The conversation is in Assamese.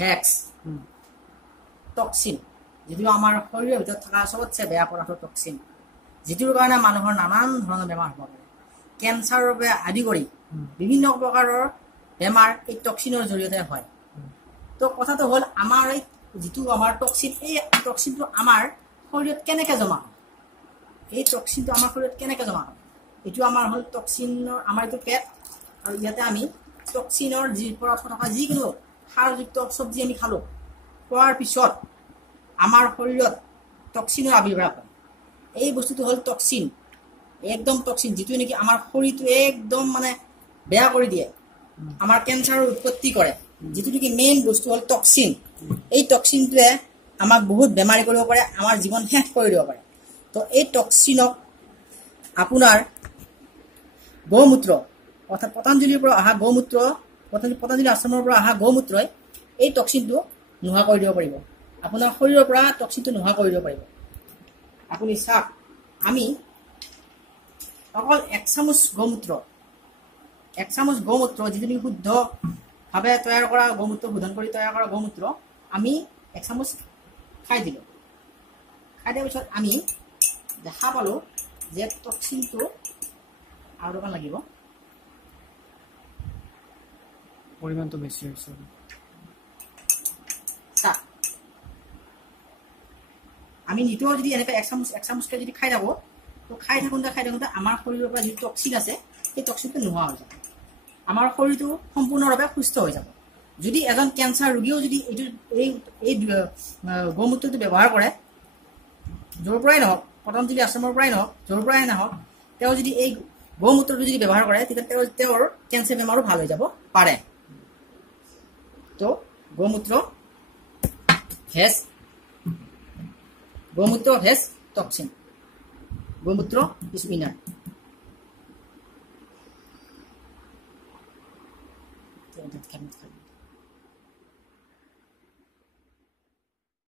ভেক্স টক্সিন যিটো আমাৰ শৰীৰৰ ভিতৰত থকা সবতছে বেয়া পদাৰ্থ টক্সিন যিটোৰ কাৰণে মানুহৰ নানান ধৰণৰ বেমাৰ হ'ব পাৰে কেঞ্চাৰৰ পৰা আদি কৰি বিভিন্ন প্ৰকাৰৰ বেমাৰ এই টক্সিনৰ জৰিয়তে হয় তো কথাটো হ'ল আমাৰ এই যিটো আমাৰ টক্সিন এই টক্সিনটো আমাৰ শৰীৰত কেনেকৈ জমা হয় এই টক্সিনটো আমাৰ শৰীৰত কেনেকৈ জমা হয় এইটো আমাৰ হ'ল টক্সিনৰ আমাৰ এইটো পেট আৰু ইয়াতে আমি টক্সিনৰ যি পৰা থকা যিকোনো সাৰযুক্ত চব্জি আমি খালোঁ খোৱাৰ পিছত আমাৰ শৰীৰত টক্সিনৰ আবিৰ্ভাৱ হয় এই বস্তুটো হ'ল টক্সিন একদম টক্সিন যিটো নেকি আমাৰ শৰীৰটো একদম মানে বেয়া কৰি দিয়ে আমাৰ কেঞ্চাৰৰ উৎপত্তি কৰে যিটো নেকি মেইন বস্তু হ'ল টক্সিন এই টক্সিনটোৱে আমাক বহুত বেমাৰী কৰিব পাৰে আমাৰ জীৱন শেষ কৰি দিব পাৰে তো এই টক্সিনক আপোনাৰ গৌমূত্ৰ অৰ্থাৎ পতঞ্জলিৰ পৰা অহা গৌমূত্ৰ পতঞ্জলি আশ্ৰমৰ পৰা অহা গৌমূত্ৰই এই টক্সিনটো নোহোৱা কৰি দিব পাৰিব আপোনাৰ শৰীৰৰ পৰা টক্সিনটো নোহোৱা কৰি দিব পাৰিব আপুনি চাওক আমি অকল 1 চামুচ গৌমূত্ৰ যিটো নেকি শুদ্ধভাৱে তৈয়াৰ কৰা গৌমূত্ৰ শোধন কৰি তৈয়াৰ কৰা গৌমূত্ৰ আমি 1 চামুচ খাই দিলোঁ খাই দিয়াৰ পিছত আমি দেখা পালোঁ যে টক্সিনটো আৰু অকণ লাগিব পৰিমাণটো বেছি হৈছে চাওক আমি নিতৌ যদি এনেকৈ 1 চামুচকৈ যদি খাই থাকোঁ তো খাই থাকোঁতে আমাৰ শৰীৰৰ পৰা যিটো টক্সিন আছে সেই টক্সিনটো নোহোৱা হৈ যাব আমাৰ শৰীৰটো সম্পূৰ্ণভাৱে সুস্থ হৈ যাব যদি এজন কেঞ্চাৰ ৰোগীও যদি এই গৌমূত্ৰটো ব্যৱহাৰ কৰে য'ৰ পৰাই নহওক পতঞ্জলি আশ্ৰমৰ পৰাই নহওক য'ৰ পৰাই নহওক তেওঁ যদি এই গৌমূত্ৰটো যদি ব্যৱহাৰ কৰে তেতিয়া তেওঁৰ কেঞ্চাৰ বেমাৰো ভাল হৈ যাব পাৰে তো গৌমূত্ৰ ভেজ টক্সিন গৌমূত্ৰ ইজ উইনাৰ